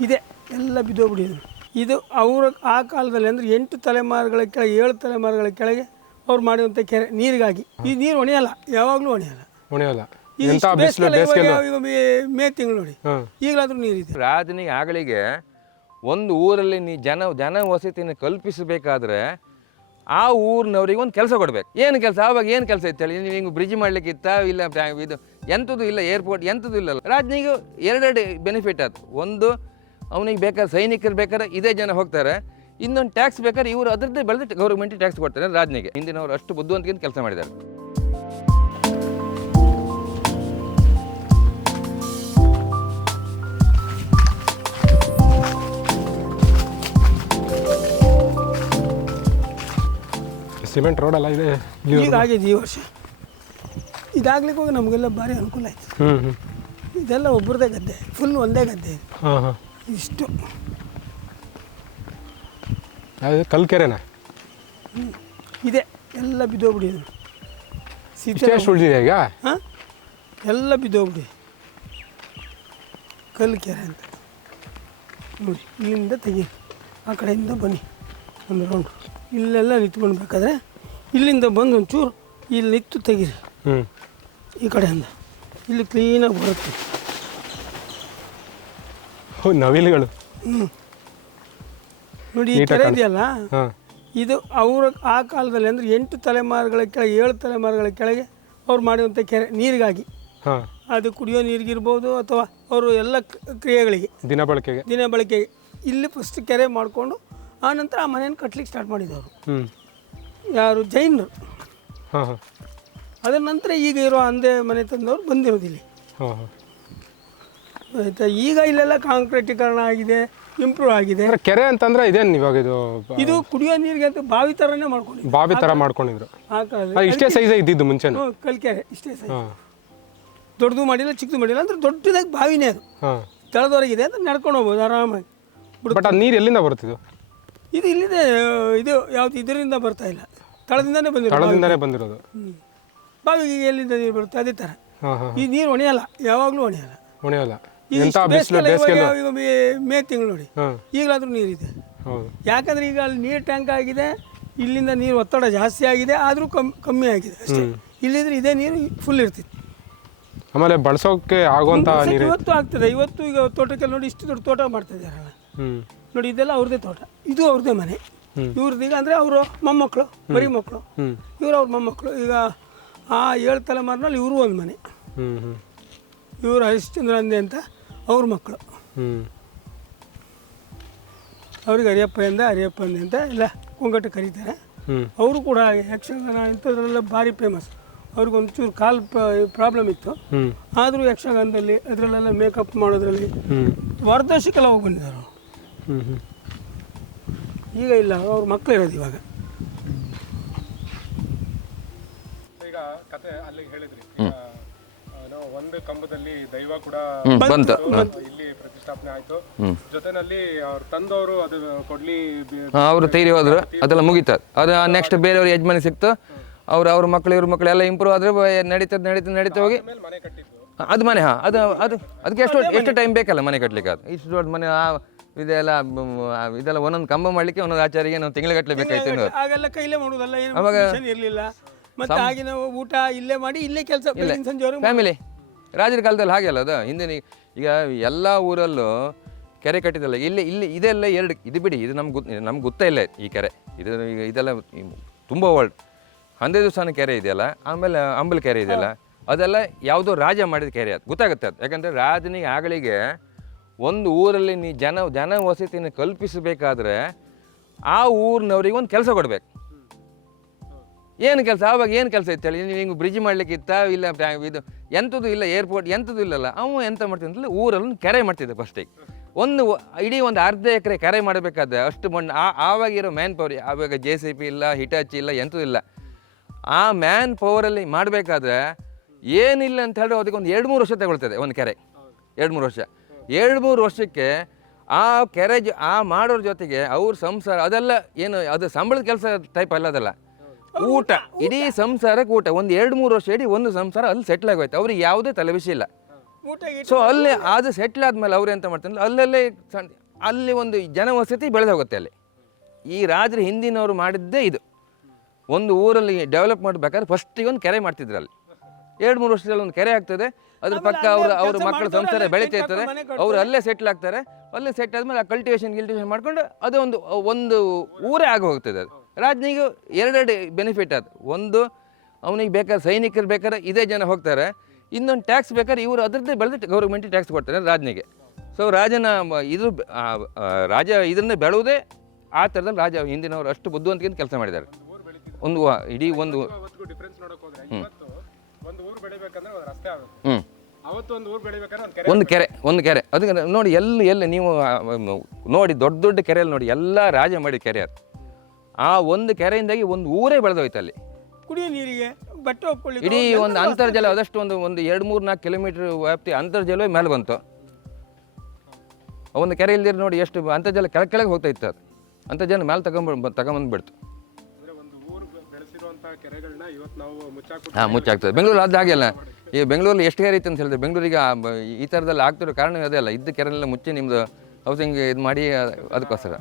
ಇದೆ. ಎಲ್ಲ ಬಿದ್ದೋಗ್ಬಿಟ್ಟಿದ್ರು ಇದು ಅವರ ಆ ಕಾಲದಲ್ಲಿ ಅಂದರೆ ಎಂಟು ತಲೆಮಾರುಗಳ ಕೆಳಗೆ ಏಳು ತಲೆಮಾರುಗಳ ಕೆಳಗೆ ಅವ್ರು ಮಾಡಿದಂಥ ಕೆರೆ ನೀರಿಗಾಗಿ. ಈ ನೀರು ಒಣೆಯಲ್ಲ ಯಾವಾಗಲೂ ಒಣೆಯಲ್ಲ. ಒಣೆಯಲ್ಲ. ಮೇ- ಮೇ ತಿಂಗಳು ನೋಡಿ. ಈಗಲಾದರೂ ನೀರಿದೆ. ರಾಜನಿಗೆ ಆಗಳಿಗೆ ಒಂದು ಊರಲ್ಲಿ ನೀ ಜನ ಜನ ವಸತಿಯನ್ನು ಕಲ್ಪಿಸಬೇಕಾದ್ರೆ ಆ ಊರಿನವ್ರಿಗೆ ಒಂದು ಕೆಲಸ ಕೊಡ್ಬೇಕು. ಏನು ಕೆಲಸ? ಆವಾಗ ಏನು ಕೆಲಸ ಇತ್ತು ಹೇಳಿ? ನೀವು ಹಿಂಗೆ ಬ್ರಿಡ್ಜ್ ಮಾಡ್ಲಿಕ್ಕಿತ್ತ? ಇಲ್ಲ ಬ್ಯಾ- ಇದು ಎಂಥದ್ದು ಇಲ್ಲ ಏರ್ಪೋರ್ಟ್ ಎಂಥದ್ದು ಇಲ್ಲ ರಾಜನಿಗೂ ಎರಡೆರಡು ಬೆನಿಫಿಟ್ ಆಯ್ತು. ಒಂದು ಅವನಿಗೆ ಬೇಕಾದ್ರೆ ಸೈನಿಕರು ಬೇಕಾದ್ರೆ ಇದೇ ಜನ ಹೋಗ್ತಾರೆ. ಇನ್ನೊಂದು ಟ್ಯಾಕ್ಸ್ ಬೇಕಾದ್ರೆ ಇವರು ಅದರದ್ದೇ ಬೆಳೆದು ಗೌರ್ಮೆಂಟ್ ಟ್ಯಾಕ್ಸ್ ಕೊಡ್ತಾರೆ ರಾಜನಿಗೆ. ಹಿಂದಿನವರು ಅಷ್ಟು ಬುದ್ಧಿವಂತಿಕೆಯಿಂದ ಕೆಲಸ ಮಾಡಿದ್ದಾರೆ. ಸಿಮೆಂಟ್ ರೋಡ್ ಎಲ್ಲ ಇದೆ? ಈಗ ಆಗಿದೆ ಈ ವರ್ಷ. ಇದಾಗ್ಲಿಕ್ಕೆ ಹೋಗಿ ನಮಗೆಲ್ಲ ಭಾರಿ ಅನುಕೂಲ ಆಯ್ತು. ಹ್ಞೂ ಹ್ಞೂ ಇದೆಲ್ಲ ಒಬ್ಬರದೇ ಗದ್ದೆ ಫುಲ್ ಒಂದೇ ಗದ್ದೆ. ಹಾಂ ಹಾಂ. ಇಷ್ಟು. ಅದು ಕಲ್ಕೆರೆನಾ? ಇದೆ. ಎಲ್ಲ ಬಿದ್ದೋಗ್ಬಿಡಿ ಎಷ್ಟು ಉಳಿದಿದೆ ಈಗ? ಹಾಂ? ಎಲ್ಲ ಬಿದ್ದೋಗ್ಬಿಡಿ ಕಲ್ಕೆರೆ ಕೆರೆ ಅಂತ. ನೋಡಿ ಇಲ್ಲಿಂದ ತೆಗಿ. ಆ ಕಡೆಯಿಂದ ಬನ್ನಿ. ಒಂದು ರೌಂಡ್ ಇಲ್ಲೆಲ್ಲ ನಿಂತ್ಕೊಳ್ಬೇಕಾದ್ರೆ ಇಲ್ಲಿಂದ ಬಂದು ಒಂಚೂರು ಇಲ್ಲಿ ನಿಂತು ತೆಗೀರಿ. ಹ್ಞೂ ಈ ಕಡೆಯಿಂದ. ಇಲ್ಲಿ ಕ್ಲೀನಾಗಿ ಬರುತ್ತೆ. ಹೋ ನವಿಲುಗಳು. ನೋಡಿ ಈ ಕೆರೆ ಇದೆಯಲ್ಲ? ಹಾಂ. ಇದು ಅವರು ಆ ಕಾಲದಲ್ಲಿ ಅಂದರೆ ಎಂಟು ತಲೆಮಾರುಗಳ ಕೆಳಗೆ ಏಳು ತಲೆಮಾರುಗಳ ಕೆಳಗೆ ಅವ್ರು ಮಾಡಿದಂಥ ಕೆರೆ ನೀರಿಗಾಗಿ. ಹಾಂ. ಅದು ಕುಡಿಯೋ ನೀರಿಗಿರ್ಬೋದು ಅಥವಾ ಅವರು ಎಲ್ಲ ಕ್ರಿಯೆಗಳಿಗೆ. ದಿನ ಬಳಕೆಗೆ. ದಿನ ಬಳಕೆಗೆ. ಇಲ್ಲಿ ಫಸ್ಟ್ ಕೆರೆ ಮಾಡಿಕೊಂಡು ಆನಂತರ ಆ ಮನೆಯನ್ನು ಕಟ್ಲಿಕ್ಕೆ ಸ್ಟಾರ್ಟ್ ಮಾಡಿದವರು. ಹ್ಞೂ ಯಾರು? ಜೈನರು. ಹಾಂ ಹಾಂ. ಅದರ ನಂತರ ಈಗ ಇರೋ ಅಂದೇ ಮನೆ ತಂದವರು ಬಂದಿರೋದಿಲ್ಲ ಇಲ್ಲಿ. ಹಾಂ ಹಾಂ. ಆಯಿತಾ? ಈಗ ಇಲ್ಲೆಲ್ಲ ಕಾಂಕ್ರೀಟೀಕರಣ ಆಗಿದೆ ಇಂಪ್ರೂವ್ ಆಗಿದೆ. ಅಂದ್ರೆ ಕೆರೆ ಅಂತಂದ್ರೆ ಇದೇನು ಇವಾಗ ಇದು ಇದು ಕುಡಿಯೋ ನೀರಿಗೆ ಅಂತ ಬಾವಿ ಥರನೇ ಮಾಡ್ಕೊಂಡಿದ್ರು. ಬಾವಿ ತರ ಮಾಡ್ಕೊಂಡಿದ್ರು. ಆ ಕಾಲದಲ್ಲಿ ಅದು ಇಷ್ಟೇ ಸೈಜ್ ಇದ್ದಿದ್ದು ಮುಂಚೆನು? ಹ್ಞೂ, ಕಲ್ಕೆರೆ ಇಷ್ಟೇ ಸೈಜ್ ಹಾಂ. ದೊಡ್ಡದು ಮಾಡಿಲ್ಲ ಚಿಕ್ಕದು ಮಾಡಿಲ್ಲ ಅಂದ್ರೆ ದೊಡ್ಡದಾಗಿ ಬಾವಿನೇ ಅದು. ಹಾ. ತಳದವರೆಗಿದೆ ಅಂತ ನಡ್ಕೊಂಡು ಹೋಗ್ಬೋದು ಆರಾಮಾಗಿ. ಬಿಡು ಬಟ್ ನೀರು ಎಲ್ಲಿಂದ ಬರ್ತಿದ್ದು ಇದು? ಇಲ್ಲಿದೆ ಇದು ಯಾವ್ದು ಇದರಿಂದ ಬರ್ತಾ ಇಲ್ಲ. ತಳದಿಂದನೇ ಬಂದಿರೋದು ತಳದಿಂದನೇ ಬಂದಿರೋದು. ಬಾವಿಗೆ ಎಲ್ಲಿಂದ ನೀರು ಬರುತ್ತೆ? ಅದೇ ಥರ ಹಾಂ ಹಾಂ ಈ ನೀರು ಒಣೆಯಲ್ಲ ಯಾವಾಗಲೂ ಒಣೆಯಲ್ಲ. ಉಣಿಯಲ್ಲ ಬಿಸಿಲು ಮೇ- ತಿಂಗಳು ನೋಡಿ. ಈಗಲಾದರೂ ನೀರಿದೆ ಯಾಕಂದ್ರೆ ಈಗ ಅಲ್ಲಿ ನೀರು ಟ್ಯಾಂಕ್ ಆಗಿದೆ ಇಲ್ಲಿಂದ ನೀರು ಒತ್ತಡ ಜಾಸ್ತಿ ಆಗಿದೆ ಆದರೂ ಕಮ್ಮಿ ಕಮ್ಮಿ ಆಗಿದೆ ಅಷ್ಟೇ. ಇಲ್ಲಿದ್ರೆ ಇದೇ ನೀರು ಫುಲ್ ಇರ್ತಿತ್ತು. ಆಮೇಲೆ ಬಳಸೋಕೆ ಆಗುವಂಥ ನೀರು ಇವತ್ತು ಆಗ್ತದೆ. ಇವತ್ತು ಈಗ ತೋಟಕ್ಕೆ ನೋಡಿ ಇಷ್ಟು ದೊಡ್ಡ ತೋಟ ಮಾಡ್ತಾ ಇದ್ದಾರಲ್ಲ ನೋಡಿ ಇದೆಲ್ಲ ಅವ್ರದ್ದೇ ತೋಟ. ಇದು ಅವ್ರದ್ದೇ ಮನೆ. ಇವ್ರದ್ದು ಈಗ ಅಂದರೆ ಅವರು ಮೊಮ್ಮಕ್ಕಳು ಬರೀ ಮಕ್ಕಳು ಇವರು ಅವ್ರ ಮೊಮ್ಮಕ್ಕಳು ಈಗ ಆ ಏಳು ತಲೆಮಾರಿನಲ್ಲಿ ಇವರು ಒಂದು ಮನೆ. ಇವರು ಹರಿಶ್ಚಂದ್ರ ಅಂದೆ ಅಂತ ಅವ್ರ ಮಕ್ಕಳು. ಅವ್ರಿಗೆ ಹರಿಯಪ್ಪ ಎಂದ ಹರಿಯಪ್ಪ ಅಂದೆ ಅಂತ ಇಲ್ಲ ಕುಂಗಟ್ಟು ಕರೀತಾರೆ. ಅವರು ಕೂಡ ಹಾಗೆ. ಯಕ್ಷಗಾನ ಇಂಥದ್ರೆಲ್ಲ ಭಾರಿ ಫೇಮಸ್ ಅವ್ರಿಗೊಂಚೂರು ಕಾಲು ಪ್ರಾಬ್ಲಮ್ ಇತ್ತು. ಆದರೂ ಯಕ್ಷಗಾನದಲ್ಲಿ ಅದರಲ್ಲೆಲ್ಲ ಮೇಕಪ್ ಮಾಡೋದ್ರಲ್ಲಿ ಹೊರದೇಶಕ್ಕೆಲ್ಲ ಹೋಗಿ ಬಂದಿದ್ದಾರೆ ಈಗ ಇಲ್ಲ ಅವ್ರ ಮಕ್ಕಳು ಇರೋದು ಇವಾಗ. ಈಗ ಕತೆ ಅಲ್ಲಿಗೆ ಹೇಳಿದ್ರಿ. ಒಂದು ಕಂಬದಲ್ಲಿ ದೈವ ಕೂಡ ಬಂತು. ಇಲ್ಲಿ ಪ್ರತಿಷ್ಠಾಪನೆ ಆಯ್ತು. ಜೊತೆನಲ್ಲಿ ಅವ್ರ ತಂದವರು ಅದು ಕೊಡ್ಲಿ ಅವರು ತೀರಿ ಹೋದ್ರು. ಅದೆಲ್ಲ ಮುಗಿತ. ಅದು ನೆಕ್ಸ್ಟ್ ಬೇರೆಯವ್ರ ಯಜಮಾನಿ ಸಿಕ್ತು. ಅವ್ರು ಅವ್ರ ಮಕ್ಳು ಇವ್ರ ಮಕ್ಳು ಎಲ್ಲ ಇಂಪ್ರೂವ್ ಆದ್ರೆ ನಡೀತದ ನಡೀತದ ನಡೀತಾ ಹೋಗಿ ಅದು ಮನೆ ಹಾಂ ಅದು ಅದು ಅದಕ್ಕೆ ಎಷ್ಟು ಎಷ್ಟು ಟೈಮ್ ಬೇಕಲ್ಲ ಮನೆ ಕಟ್ಟಲಿಕ್ಕೆ ಅದು? ಇಷ್ಟು ದೊಡ್ಡ ಮನೆ ಆ ಇದೆಲ್ಲ ಇದೆಲ್ಲ ಒಂದೊಂದು ಕಂಬ ಮಾಡ್ಲಿಕ್ಕೆ ಒಂದೊಂದು ಆಚಾರಿಗೆ ನಾವು ತಿಂಗಳಗಟ್ಟಲೆ ಬೇಕಾಯ್ತು ಇನ್ನು ಆಗೆಲ್ಲ ಕೈಲೇ ಮಾಡೋದಲ್ಲ ಮಿಷನ್ ಇರಲಿಲ್ಲ. ಮತ್ತೆ ಆಗಿನ ಊಟ ಇಲ್ಲೇ ಮಾಡಿ ಇಲ್ಲೇ ಕೆಲಸ ಬೆಳಗಿನ ಸಂಜೆವರೆಗೆ ಫ್ಯಾಮಿಲಿ ರಾಜರ ಕಾಲದಲ್ಲಿ ಹಾಗೆ ಅಲ್ಲ ಅದು? ಹಿಂದಿನ ಈಗ ಎಲ್ಲ ಊರಲ್ಲೂ ಕೆರೆ ಕಟ್ಟಿದಲ್ಲ ಇಲ್ಲಿ ಇಲ್ಲಿ ಇದೆಲ್ಲ ಎರಡು ಇದು ಬಿಡಿ ಇದು ನಮ್ಗೆ ಗೊತ್ತ ನಮ್ಗೆ ಗೊತ್ತೇ ಇಲ್ಲ ಈ ಕೆರೆ. ಇದು ಈಗ ಇದೆಲ್ಲ ತುಂಬ ಓಲ್ಡ್ ಹಂದೇ ದಿವಸನ ಕೆರೆ ಇದೆಯಲ್ಲ ಆಮೇಲೆ ಅಂಬಲ್ ಕೆರೆ ಇದೆಯಲ್ಲ ಅದೆಲ್ಲ ಯಾವುದೋ ರಾಜ ಮಾಡಿದ ಕೆರೆ ಅದು. ಗೊತ್ತಾಗುತ್ತೆ ಅದು. ಯಾಕಂದರೆ ರಾಜನಿಗೆ ಆಗಳಿಗೆ ಒಂದು ಊರಲ್ಲಿ ನೀ ಜನ ಜನ ವಸತಿನ ಕಲ್ಪಿಸಬೇಕಾದ್ರೆ ಆ ಊರಿನವ್ರಿಗೆ ಒಂದು ಕೆಲಸ ಕೊಡ್ಬೇಕು. ಏನು ಕೆಲಸ? ಆವಾಗ ಏನು ಕೆಲಸ ಇತ್ತು ಹೇಳಿ? ನೀವು ಹಿಂಗೆ ಬ್ರಿಡ್ಜ್ ಮಾಡ್ಲಿಕ್ಕಿತ್ತ? ಇಲ್ಲ, ಇದು ಎಂಥದ್ದು ಇಲ್ಲ ಏರ್ಪೋರ್ಟ್ ಎಂಥದ್ದು ಇಲ್ಲಲ್ಲ. ಅವನು ಎಂತ ಮಾಡ್ತೀನಿ ಅಂತಂದ್ರೆ ಊರಲ್ಲಿ ಕೆರೆ ಮಾಡ್ತಿದ್ದೆ ಫಸ್ಟಿಗೆ ಒಂದು ಇಡೀ ಒಂದು ಅರ್ಧ ಎಕರೆ ಕೆರೆ ಮಾಡಬೇಕಾದ್ರೆ ಅಷ್ಟು ಮಣ್ಣು, ಆ, ಆವಾಗಿರೋ ಮ್ಯಾನ್ ಪವರ್ ಆವಾಗ ಜೆ ಸಿ ಪಿ ಇಲ್ಲ ಹಿಟಾಚಿ ಇಲ್ಲ ಎಂಥದ್ದು ಇಲ್ಲ. ಆ ಮ್ಯಾನ್ ಪವರಲ್ಲಿ ಮಾಡಬೇಕಾದ್ರೆ ಏನಿಲ್ಲ ಅಂತ ಹೇಳಿದ್ರೆ ಅದಕ್ಕೆ ಒಂದು ಎರಡು ಮೂರು ವರ್ಷ ತಗೊಳ್ತದೆ ಒಂದು ಕೆರೆ. ಎರಡು ಮೂರು ವರ್ಷ. ಎರಡು ಮೂರು ವರ್ಷಕ್ಕೆ ಆ ಕೆರೆ ಜೊ, ಆ ಮಾಡೋರ ಜೊತೆಗೆ ಅವ್ರ ಸಂಸಾರ, ಅದೆಲ್ಲ ಏನು, ಅದು ಸಂಬಳದ ಕೆಲಸ ಟೈಪ್ ಅಲ್ಲ ಅದಲ್ಲ. ಊಟ. ಇಡೀ ಸಂಸಾರಕ್ಕೆ ಊಟ. ಒಂದು ಎರಡು ಮೂರು ವರ್ಷ ಇಡೀ ಒಂದು ಸಂಸಾರ ಅಲ್ಲಿ ಸೆಟ್ಲ್ ಆಗೋಯ್ತು. ಅವ್ರಿಗೆ ಯಾವುದೇ ತಲೆಬಿಸಿ ಇಲ್ಲ. ಊಟ ಗೀಟ ಸೊ ಅಲ್ಲಿ ಅದು ಸೆಟ್ಲ್ ಆದ್ಮೇಲೆ ಅವ್ರು ಎಂತ ಮಾಡ್ತಾರೆ ಅಲ್ಲಲ್ಲೇ ಸಣ್ಣ ಅಲ್ಲಿ ಒಂದು ಜನವಸತಿ ಬೆಳೆದು ಹೋಗುತ್ತೆ ಅಲ್ಲಿ. ಈ ರಾಜರು ಹಿಂದಿನವರು ಮಾಡಿದ್ದೇ ಇದು. ಒಂದು ಊರಲ್ಲಿ ಡೆವಲಪ್ ಮಾಡಬೇಕಾದ್ರೆ ಫಸ್ಟಿಗೆ ಒಂದು ಕೆರೆ ಮಾಡ್ತಿದ್ರು ಅಲ್ಲಿ. ಎರಡು ಮೂರು ವರ್ಷದಲ್ಲಿ ಒಂದು ಕೆರೆ ಆಗ್ತದೆ. ಅದ್ರ ಪಕ್ಕ ಅವ್ರ ಅವ್ರ ಮಕ್ಕಳ ಸಂಸಾರ ಬೆಳೀತಾ ಇರ್ತದೆ. ಅವ್ರು ಅಲ್ಲೇ ಸೆಟ್ಲ್ ಆಗ್ತಾರೆ. ಅಲ್ಲೇ ಸೆಟ್ ಆದ್ಮೇಲೆ ಆ ಕಲ್ಟಿವೇಶನ್ ಗಿಲ್ಟಿವೇಶನ್ ಮಾಡ್ಕೊಂಡು ಅದು ಒಂದು ಒಂದು ಊರೇ ಆಗಿ ಹೋಗ್ತದೆ ಅದು. ರಾಜನಿಗೆ ಎರಡೆರಡು ಬೆನಿಫಿಟ್ ಅದು. ಒಂದು ಅವನಿಗೆ ಬೇಕಾದ ಸೈನಿಕರು ಬೇಕಾದ್ರೆ ಇದೇ ಜನ ಹೋಗ್ತಾರೆ. ಇನ್ನೊಂದು ಟ್ಯಾಕ್ಸ್ ಬೇಕಾದ್ರೆ ಇವರು ಅದರದ್ದೇ ಬೆಳೆದು ಗೌರ್ಮೆಂಟಿಗೆ ಟ್ಯಾಕ್ಸ್ ಕೊಡ್ತಾರೆ ರಾಜನಿಗೆ. ಸೊ ರಾಜನ ಇದು ರಾಜ ಇದನ್ನು ಬೆಳೆವುದೇ ಆ ಥರದಲ್ಲಿ ರಾಜ ಹಿಂದಿನವರು ಅಷ್ಟು ಬುದ್ಧಿವಂತಿಕೆಯಿಂದ ಕೆಲಸ ಮಾಡಿದ್ದಾರೆ. ಒಂದು ಇಡೀ ಒಂದು ಹ್ಞೂ ಒಂದು ಕೆರೆ ಒಂದು ಕೆರೆ ಅದಕ್ಕೆ ನೋಡಿ ಎಲ್ಲಿ ಎಲ್ಲಿ ನೀವು ನೋಡಿ ದೊಡ್ಡ ದೊಡ್ಡ ಕೆರೆಯಲ್ಲಿ ನೋಡಿ ಎಲ್ಲ ರಾಜ ಮಾಡಿ ಕೆರೆ ಅದು. ಆ ಒಂದು ಕೆರೆಯಿಂದಾಗಿ ಒಂದು ಊರೇ ಬೆಳೆದೋಯ್ತು ಅಲ್ಲಿ. ಕುಡಿಯೋ ನೀರಿಗೆ ಬಟ್ಟೆ ಒಪ್ಕೊಳ್ಳಿ ಇಡೀ ಒಂದು ಅಂತರ್ಜಲ ಅದಷ್ಟು ಒಂದು ಒಂದು ಎರಡು ಮೂರು ನಾಲ್ಕು ಕಿಲೋಮೀಟರ್ ವ್ಯಾಪ್ತಿ ಅಂತರ್ಜಲವೇ ಮೇಲೆ ಬಂತು. ಒಂದು ಕೆರೆ ಇಲ್ದಿರ ನೋಡಿ ಎಷ್ಟು ಅಂತರ್ಜಲ ಕೆಳ ಕೆಳಗೆ ಹೋಗ್ತಾ ಇತ್ತು ಅದು. ಅಂತರ್ಜಲ ಮೇಲೆ ತಗೊಂಬ ತಗೊಂಬಂದ್ಬಿಡ್ತು ಹಾಂ ಮುಚ್ಚಾಗ್ತದೆ ಬೆಂಗಳೂರು ಅದು ಹಾಗೆಲ್ಲ ಈ ಬೆಂಗಳೂರಲ್ಲಿ ಎಷ್ಟು ಕೆರೆ ಇತ್ತು ಅಂತ ಹೇಳಿದ್ರೆ ಬೆಂಗಳೂರಿಗೆ ಈ ಥರದಲ್ಲಿ ಆಗ್ತಿರೋ ಕಾರಣ ಅದೇ ಅಲ್ಲ. ಇದ್ದ ಕೆರೆಲ್ಲ ಮುಚ್ಚಿ ನಿಮ್ಮದು ಹೌಸಿಂಗ್ ಇದು ಮಾಡಿ ಅದಕ್ಕೋಸ್ಕರ.